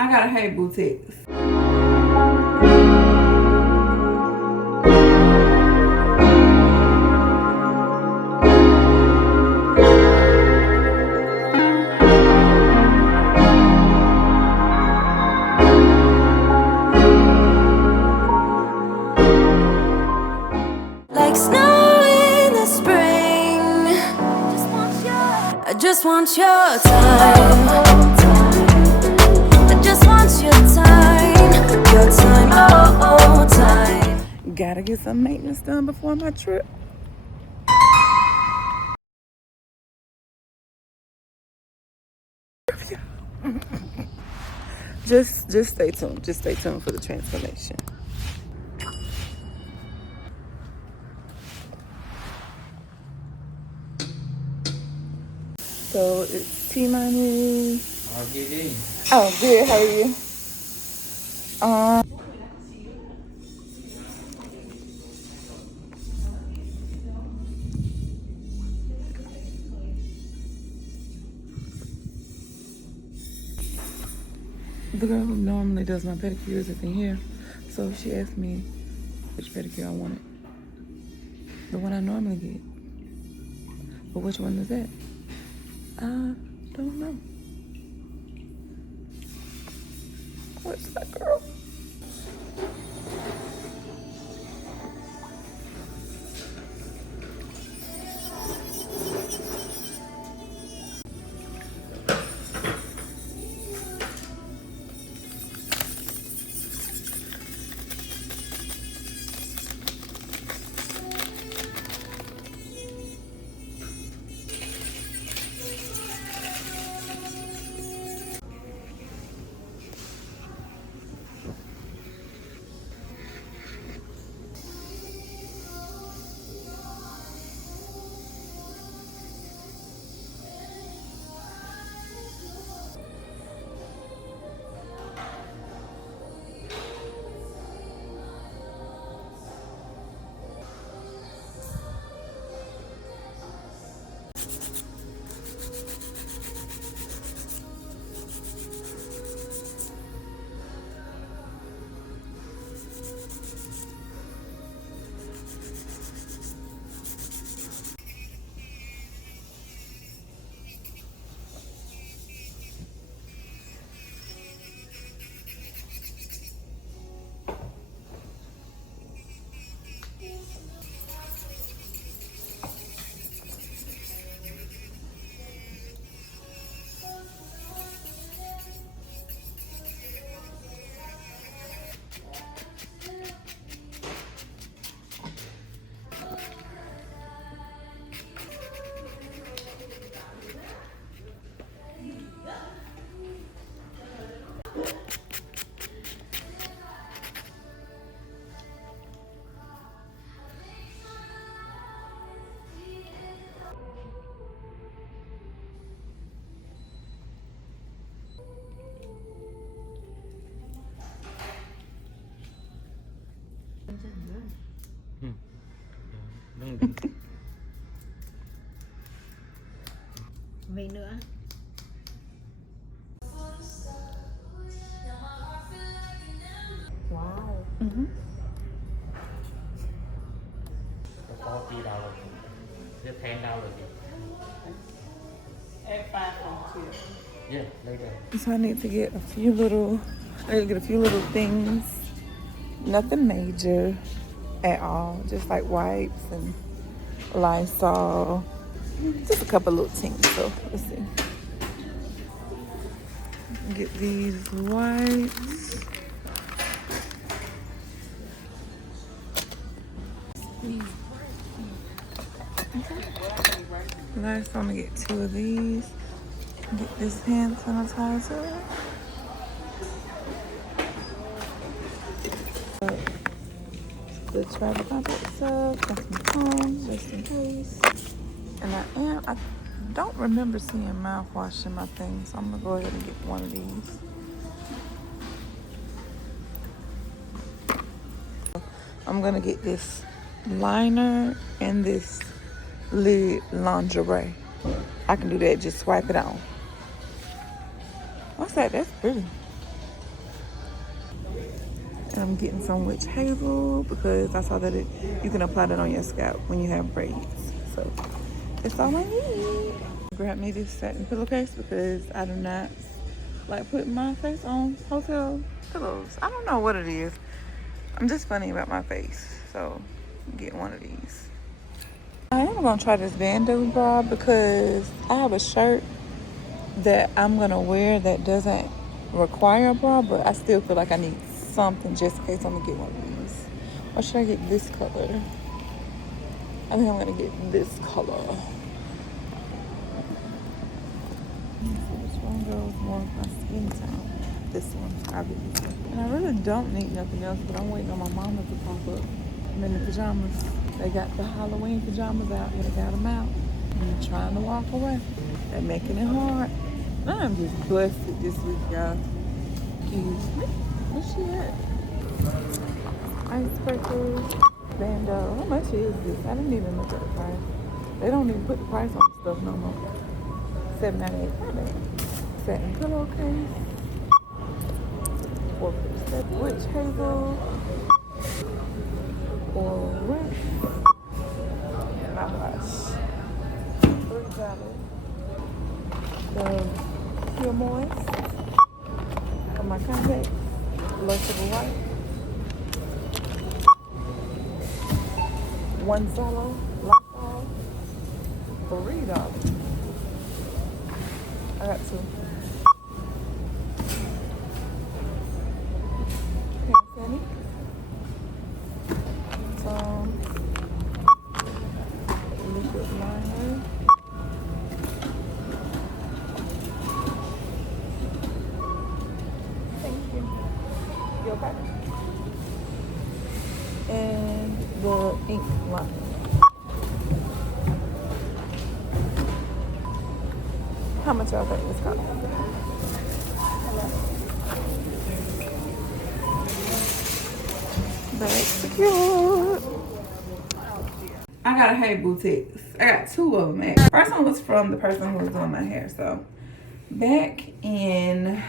I gotta hate boutiques. Like snow in the spring, I just want your time. I just want your time, oh, time. Gotta get some maintenance done before my trip. Just stay tuned. Just stay tuned for the transformation. So it's T-minus. I'll get in. Oh, good. How are you? The girl who normally does my pedicures isn't here, so she asked me which pedicure I wanted. The one I normally get. But which one is that? I don't know. What's that girl? Vậy nữa. Wow. $40. Just $10. At 5.2. Yeah, later. So I need to get a few little things. Nothing major at all. Just like wipes and Lysol. Just a couple little things. So let's see. Get these wipes. Last, I'm gonna get 2 of these. Get this hand sanitizer. The travel contact stuff, got some combs just in case. And I don't remember seeing mouthwash in my thing, so I'm gonna go ahead and get one of these. I'm gonna get this liner and this lid lingerie. I can do that, just swipe it on. What's that? That's pretty. I'm getting some witch hazel because I saw that you can apply that on your scalp when you have braids. So that's all I need. Grab me this satin pillowcase because I do not like putting my face on hotel pillows. I don't know what it is. I'm just funny about my face. So I'm getting one of these. I am gonna try this bandeau bra because I have a shirt that I'm gonna wear that doesn't require a bra, but I still feel like I need something just in case I'm gonna get one of these. Or should I get this color? I think I'm gonna get this color. Which one goes more with my skin tone? This one. I'll get this one. And I really don't need nothing else, but I'm waiting on my mama to pop up. I'm in the pajamas. They got the Halloween pajamas out. They got them out. I'm trying to walk away. They're making it hard. I'm just blessed this week, y'all. Excuse me. Where's she at? Icebreaker. Bandeau. How much is this? I didn't even look at the price. They don't even put the price on the stuff no more. $7.98. Not bad. Satin pillowcase. 457. Witch hazel. Orange. Mouthwash. $3. The Pure Moist. For my contacts. Blushable white. $1 lock off. $3. I got two. Penny. Some liquid liner. Thank you. You okay? And the ink liner. How much y'all think this costs? Bag secured. I got a Hey Boutiques. I got two of them. First one was from the person who was doing my hair. So back in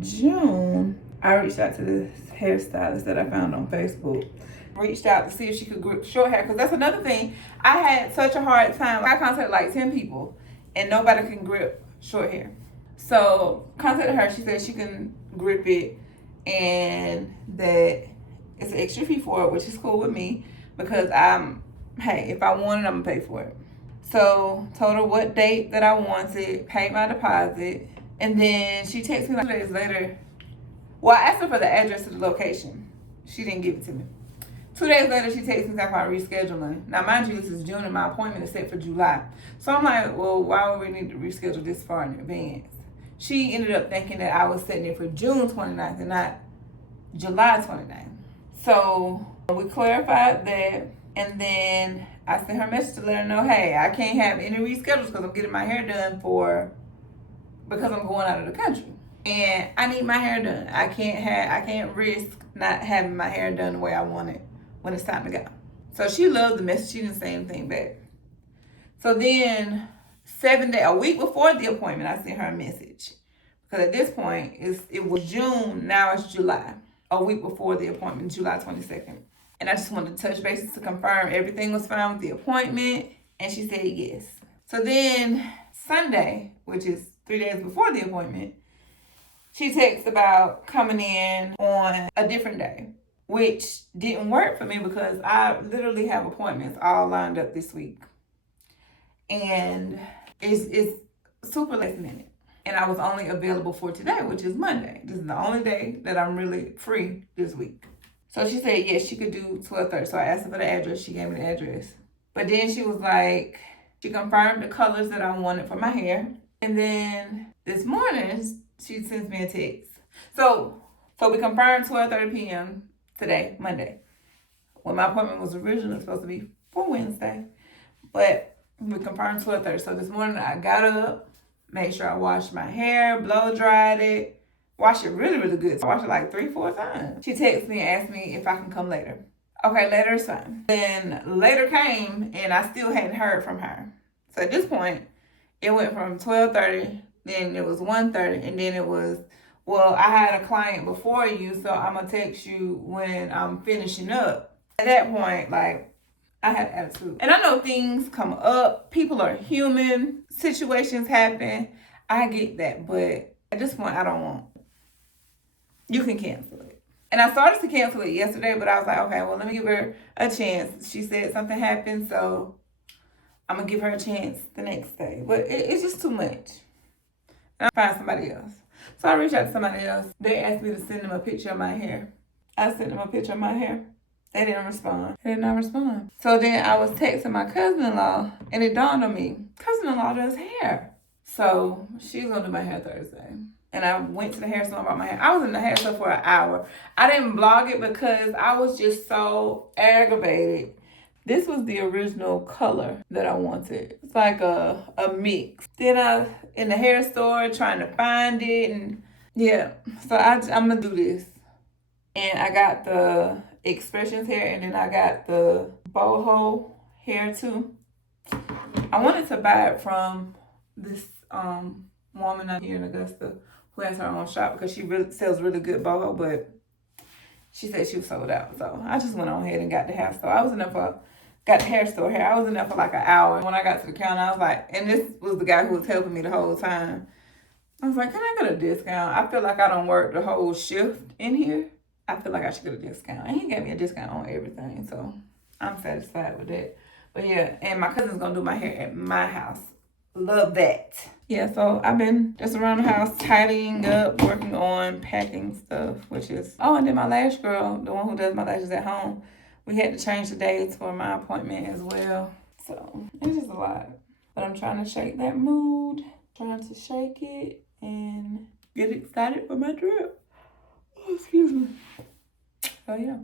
June, I reached out to this hairstylist that I found on Facebook. Reached out to see if she could grip short hair, because that's another thing. I had such a hard time. I contacted like 10 people and nobody can grip short hair. So contacted her. She said she can grip it and that it's an extra fee for it, which is cool with me because hey, if I want it, I'm gonna pay for it. So told her what date that I wanted, paid my deposit, and then she texted me like 2 days later. Well, I asked her for the address to the location. She didn't give it to me. 2 days later, she texted me about rescheduling. Now, mind you, this is June and my appointment is set for July. So I'm like, well, why would we need to reschedule this far in advance? She ended up thinking that I was setting it for June 29th and not July 29th. So we clarified that, and then I sent her a message to let her know, hey, I can't have any reschedules because I'm getting my hair done because I'm going out of the country. And I need my hair done. I can't risk not having my hair done the way I want it when it's time to go. So she loved the message. She didn't say anything back. So then a week before the appointment, I sent her a message. Because at this point, it was June, now it's July. A week before the appointment, July 22nd. And I just wanted to touch bases to confirm everything was fine with the appointment. And she said yes. So then Sunday, which is 3 days before the appointment, she texted about coming in on a different day, which didn't work for me because I literally have appointments all lined up this week. And it's super last minute. And I was only available for today, which is Monday. This is the only day that I'm really free this week. So she said, yes, she could do 12:30. So I asked her for the address. She gave me the address. But then she was like, she confirmed the colors that I wanted for my hair. And then this morning, she sends me a text. So we confirmed 12:30 p.m. today, Monday. When my appointment was originally supposed to be for Wednesday. But we confirmed 12:30. So this morning I got up, made sure I washed my hair, blow dried it, washed it really, really good. So I washed it like 3-4 times. She texted me and asked me if I can come later. Okay, later is fine. Then later came and I still hadn't heard from her. So at this point, it went from 12:30, then it was 1:30, and then it was well, I had a client before you, so I'm gonna text you when I'm finishing up. At that point, like, I had attitude. And I know things come up, people are human, situations happen. I get that, but at this point, I don't want. You can cancel it. And I started to cancel it yesterday, but I was like, okay, well, let me give her a chance. She said something happened, so I'm gonna give her a chance the next day. But it's just too much. And I find somebody else. So I reached out to somebody else. They asked me to send them a picture of my hair. I sent them a picture of my hair. They didn't respond. They did not respond. So then I was texting my cousin-in-law, and it dawned on me, cousin-in-law does hair. So she's gonna do my hair Thursday. And I went to the hair salon, bought my hair. I was in the hair salon for an hour. I didn't vlog it because I was just so aggravated. This was the original color that I wanted. It's like a mix. Then I, in the hair store, trying to find it. And yeah, so I'm going to do this. And I got the Expressions hair, and then I got the Boho hair too. I wanted to buy it from this woman out here in Augusta who has her own shop because she really sells really good boho, but she said she was sold out. So I just went on ahead and got the hair store. I was in there got the hair store hair. I was in there for like an hour. When I got to the counter, I was like, and this was the guy who was helping me the whole time. I was like, can I get a discount? I feel like I don't work the whole shift in here. I feel like I should get a discount. And he gave me a discount on everything. So I'm satisfied with that. But yeah, and my cousin's going to do my hair at my house. Love that. Yeah, so I've been just around the house tidying up, working on packing stuff, which is, oh, and then my lash girl, the one who does my lashes at home, we had to change the dates for my appointment as well. So it's just a lot. But I'm trying to shake that mood, trying to shake it and get excited for my trip. Oh, excuse me. So yeah,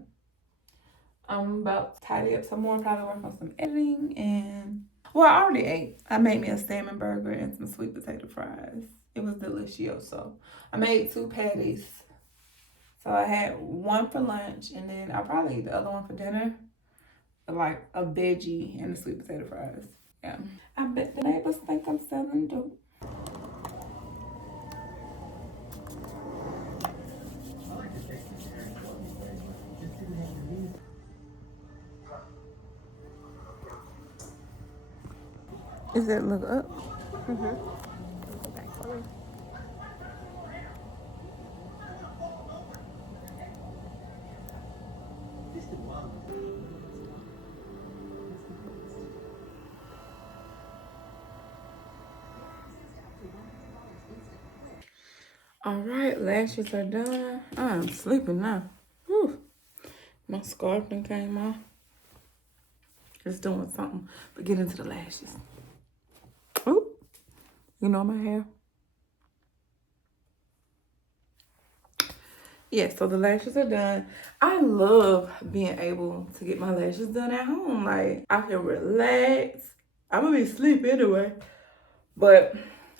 I'm about to tidy up some more, probably work on some editing and... Well, I already ate. I made me a salmon burger and some sweet potato fries. It was delicioso. I made 2 patties. So I had one for lunch, and then I'll probably eat the other one for dinner. Like a veggie and the sweet potato fries. Yeah. I bet the neighbors think I'm selling dope. Is that look up? All right, lashes are done. I'm sleeping now. Whew. My scarf done came off. Just doing something, but get into the lashes. Oh, you know my hair. Yeah, so the lashes are done. I love being able to get my lashes done at home. Like, I can relax. I'm gonna be asleep anyway, but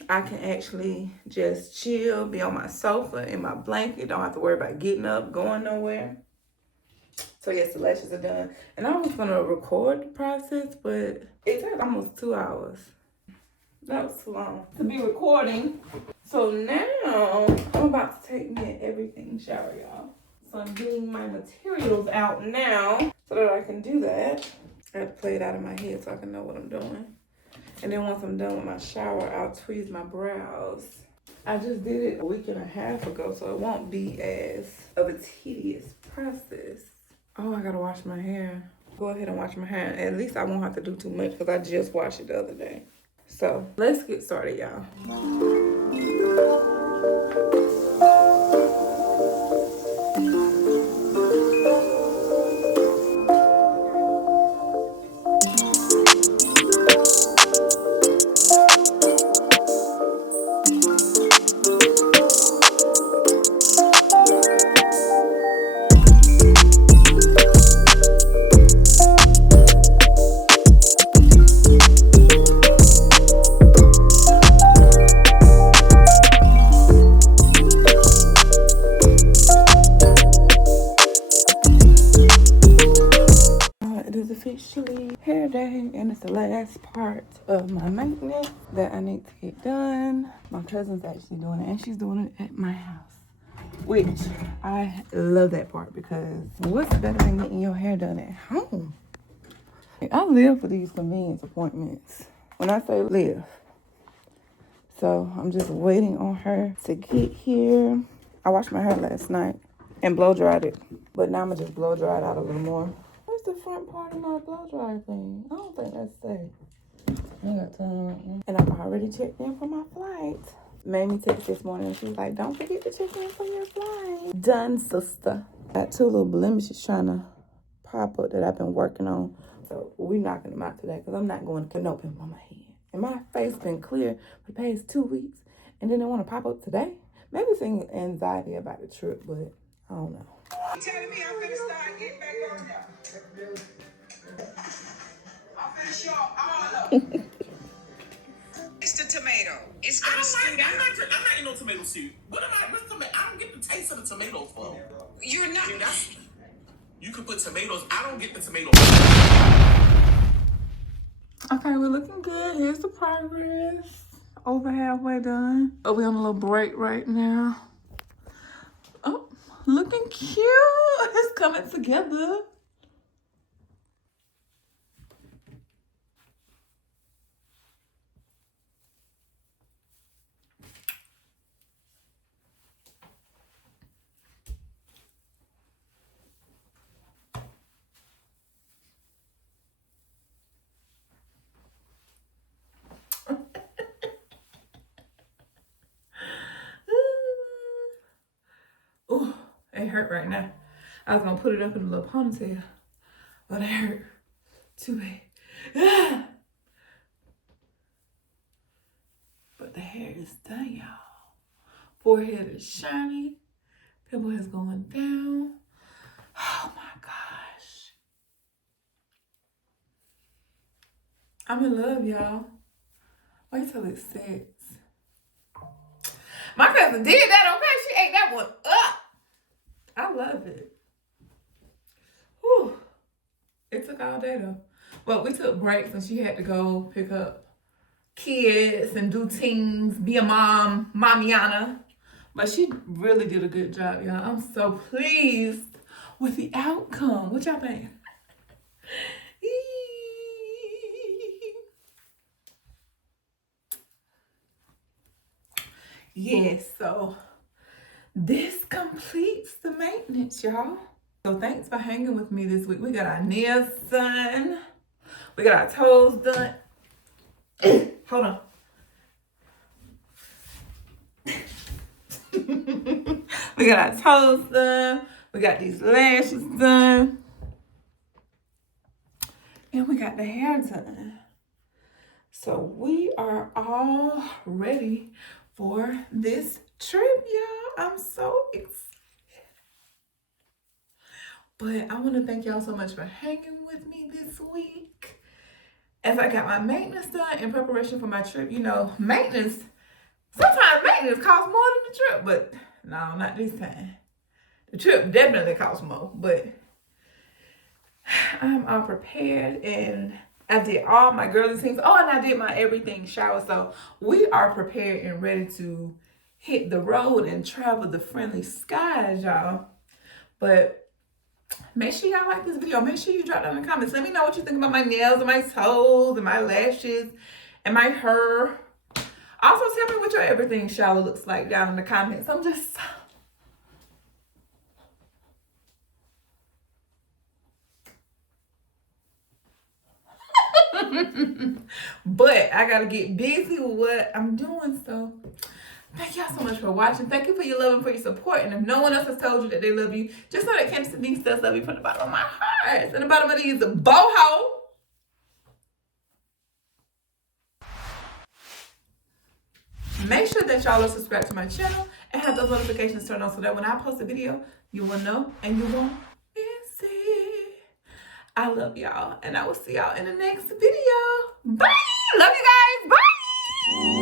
I can actually just chill, be on my sofa, in my blanket. Don't have to worry about getting up, going nowhere. So yes, the lashes are done. And I was gonna record the process, but it took almost 2 hours. That was too long to be recording. So now I'm about to take me an everything shower, y'all. So I'm getting my materials out now so that I can do that. I have to play it out of my head so I can know what I'm doing. And then once I'm done with my shower, I'll tweeze my brows. I just did it a week and a half ago, so it won't be as of a tedious process. Oh, I gotta wash my hair. Go ahead and wash my hair. At least I won't have to do too much because I just washed it the other day. So let's get started, y'all. Officially hair day, and it's the last part of my maintenance that I need to get done. My cousin's actually doing it, and she's doing it at my house. Which I love that part because what's better than getting your hair done at home? I live for these convenience appointments. When I say live. So I'm just waiting on her to get here. I washed my hair last night and blow dried it. But now I'm gonna just blow dry it out a little more. Where's the front part of my blow dryer thing? I don't think that's safe. I got time right now. And I've already checked in for my flight. Made me text this morning and she was like, don't forget to check in for your flight. Done, sister. Got 2 little blemishes trying to pop up that I've been working on. So we're knocking them out today because I'm not going to canopy on my head. And my face been clear for the past 2 weeks. And then they want to pop up today. Maybe it's anxiety about the trip, but I don't know. You telling me I'm finna start getting back on there? I'm finna show all of them. It's the tomato. It's gonna scoot out. I'm not eating no tomato soup. What's tomato? I don't get the taste of the tomatoes for. You're not. You can put tomatoes. I don't get the tomatoes. Okay, we're looking good. Here's the progress. Over halfway done. Oh, we're on a little break right now. Oh, looking cute. It's coming together. Oh, it hurt right now. I was gonna put it up in a little ponytail, but it hurt too bad. But the hair is done, y'all. Forehead is shiny. Pimple is going down. Oh my gosh. I'm in love, y'all. Wait till it sets. My cousin did that, okay? She ate that one up. I love it. Whew. It took all day though. Well, we took breaks and she had to go pick up kids and do things, be a mom, mamiana. But she really did a good job, y'all. I'm so pleased with the outcome. What y'all think? Yes, so this completes the maintenance, y'all. So thanks for hanging with me this week. We got our nails done. We got our toes done. Hold on. We got our toes done. We got these lashes done. And we got the hair done. So we are all ready for this trip, y'all. I'm so excited. But I want to thank y'all so much for hanging with me this week. As I got my maintenance done in preparation for my trip, you know, maintenance, sometimes maintenance costs more than the trip, but no, not this time. The trip definitely costs more, but I'm all prepared and I did all my girly things. Oh, and I did my everything shower. So we are prepared and ready to hit the road and travel the friendly skies, y'all. But make sure y'all like this video. Make sure you drop down in the comments. Let me know what you think about my nails and my toes and my lashes and my hair. Also, tell me what your everything shower looks like down in the comments. I'm just... But I gotta get busy with what I'm doing. So thank y'all so much for watching. Thank you for your love and for your support. And if no one else has told you that they love you, just know that Candace and Denise does love you from the bottom of my heart. And the bottom of these is Boho. Make sure that y'all are subscribed to my channel and have those notifications turned on so that when I post a video, you will know and you won't miss it. I love y'all, and I will see y'all in the next video. Bye! Love you guys. Bye!